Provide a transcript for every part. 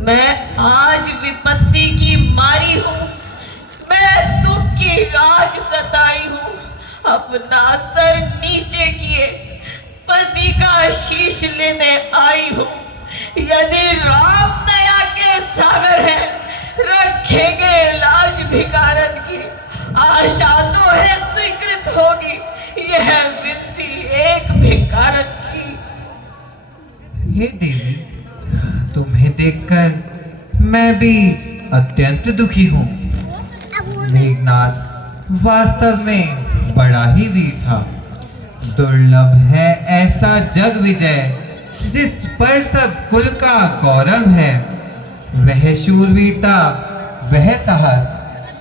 मैं आज विपत्ति की मारी हूँ, मैं दुख की राज सताई हूँ। अपना सर नीचे किए पति का शीश लेने आई हूँ। यदि राम दया के सागर है, रखेंगे लाज भिकारत की। आशा तो है स्वीकृत होगी, यह विनती एक भिकारत की। हे देवी, तुम्हें देखकर मैं भी अत्यंत दुखी हूँ। मेघनाद वास्तव में बड़ा ही वीर था। दुर्लभ है ऐसा जग विजय जिस पर सब कुल का गौरव है। वह शूरवीरता, वह साहस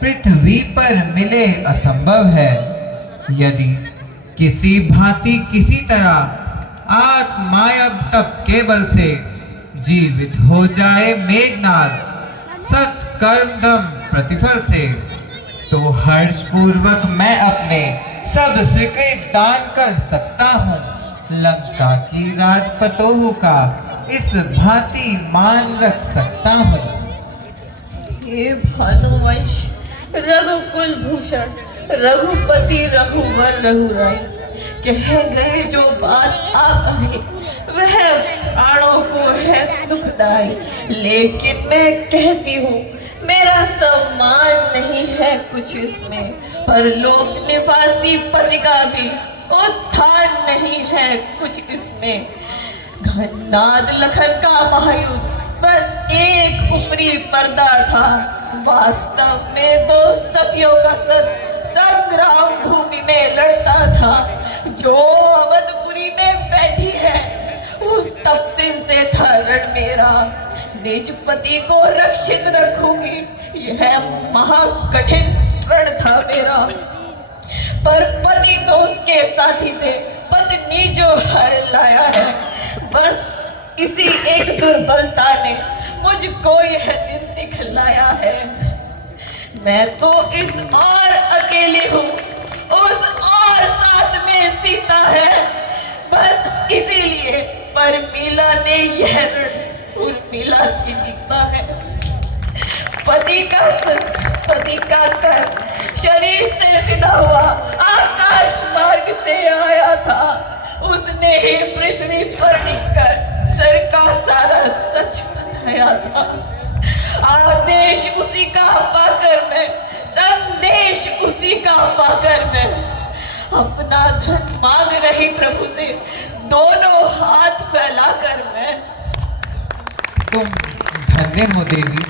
पृथ्वी पर मिले असंभव है। यदि किसी भांति किसी तरह आत्मायब तप के बल से जीवित हो जाए मेघनाद सत्कर्मदम प्रतिफल से, तो हर्ष पूर्वक मैं अपने सब स्वीकृत दान कर सकता हूँ। लंका की राजपतोह का इस भांति मान रख सकता हूँ। हे भानुवंश रघुकुल भूषण रघुपति रघुवर रघुराई, कह गए जो बात आप कहे वह प्राणों को है सुखदाई। लेकिन मैं कहती हूँ मेरा सम्मान नहीं है कुछ इसमें, पर लोक निवासी पति का भी उत्थान नहीं है कुछ इसमें। घननाद लखन का महायुद्ध बस एक ऊपरी पर्दा था, वास्तव में दो सतियों का सत संग्राम भूमि में लड़ता था। जो अवधपुरी में बैठी है उस तपसिन से था रण मेरा। निज पति को रक्षित रखूंगी, यह महाकठिन प्रण था मेरा। पर पति तो उसके साथी थे, पत्नी जो हर लाया है। बस इसी एक दुर्बलता ने मुझको यह दिन दिखलाया है। मैं तो इस और अकेली हूँ, उस और साथ में सीता है। बस इसीलिए परमीला ने यह रण उर्मिला से जीता है। पति का कर शरीर से विदा हुआ, आकाश मार्ग से आया था। उसने ही पृथ्वी पर टिककर सर का सारा सच बताया था। आदेश उसी का पाकर मैं, संदेश उसी का पाकर मैं अपना धन मांग रही प्रभु से, दोनों हाथ फैलाकर मैं। तुम धन्य हो देवी,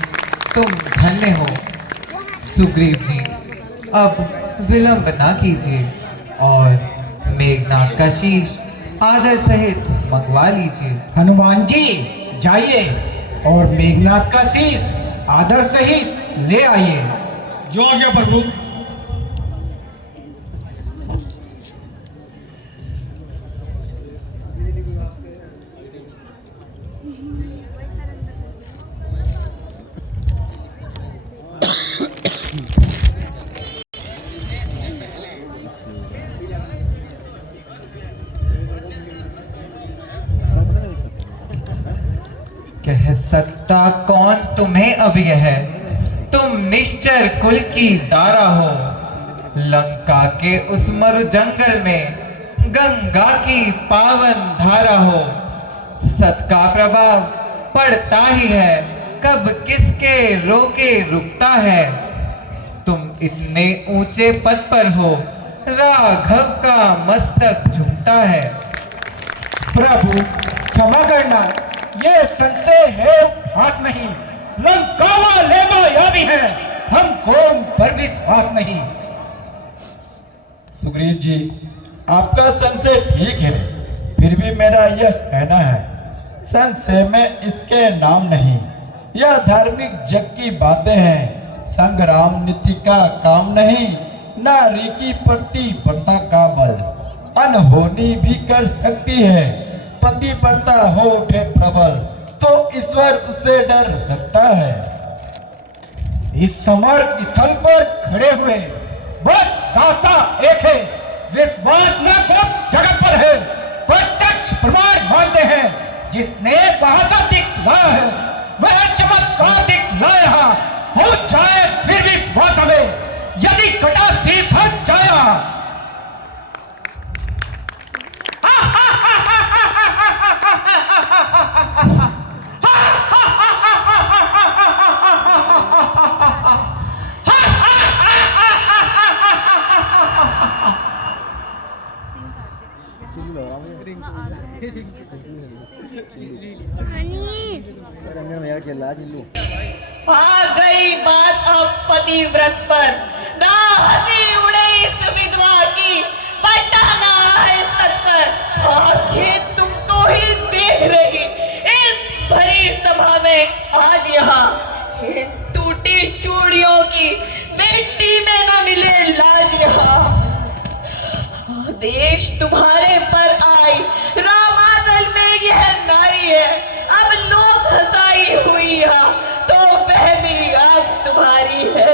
तुम धन्य हो। सुग्रीव जी, अब विलंब ना कीजिए और मेघनाद का शीश आदर सहित मंगवा लीजिए। हनुमान जी जाइए और मेघनाद का शीश आदर सहित ले आइए। जो आ गया प्रभु। कह सकता कौन तुम्हें अब यह, तुम निश्चर कुल की दारा हो। लंका के उस मरु जंगल में गंगा की पावन धारा हो। सत का प्रभाव पड़ता ही है, कब किसके रोके रुकता है। तुम इतने ऊंचे पद पर हो, राघव का मस्तक झुकता है। प्रभु क्षमा करना, ये संशय है भास नहीं। लंकावा लेमा यावी है, हमको उन पर विश्वास नहीं। सुग्रीव जी, आपका संशय ठीक है, फिर भी मेरा यह कहना है, संशय में इसके नाम नहीं। यह धार्मिक जग की बातें हैं, संग्राम नीति का काम नहीं, नारी की प्रतिबद्धता का बल। अनहोनी भी कर सकती है। पतिव्रता हो उठे प्रबल तो ईश्वर उससे डर सकता है। इस समर स्थल पर खड़े हुए बस रास्ता एक है, विश्वास न तो जगत पर है, प्रत्यक्ष प्रमाण मानते हैं। जिसने बहादुर दिखलाया है वह चमत्कार दिखलाया हो जाए फिर विश्वास हमें, यदि कटा शीश हट जाया। आ गई बात अब पतिव्रत पर, ना हंसी उड़े इस विधवा की, पट्टा ना है सत पर। आंखें तुमको ही देख रही इस भरी सभा में आज यहाँ, इन टूटी चूड़ियों की मिट्टी में न मिले लाज यहाँ। देश तुम्हारे पर आई रामादल में यह नारी है, अब लोग हंसाई हुई यहाँ तो वह भी आज तुम्हारी है।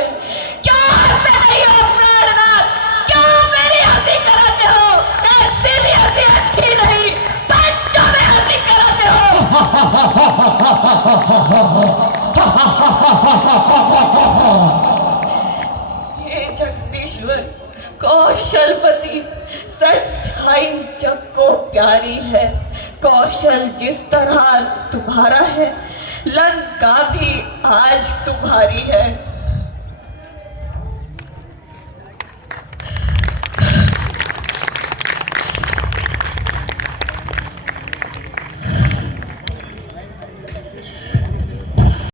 क्या हंसते नहीं हो प्राणनाथ, क्या मेरी हंसी कराते हो? ऐसी भी हंसी अच्छी नहीं, बच्चों में हंसी कराते हो। ये जगदीश्वर कौशलपति, सच्चाई जग को प्यारी है। कौशल जिस तरह तुम्हारा है, लंका भी आज तुम्हारी है।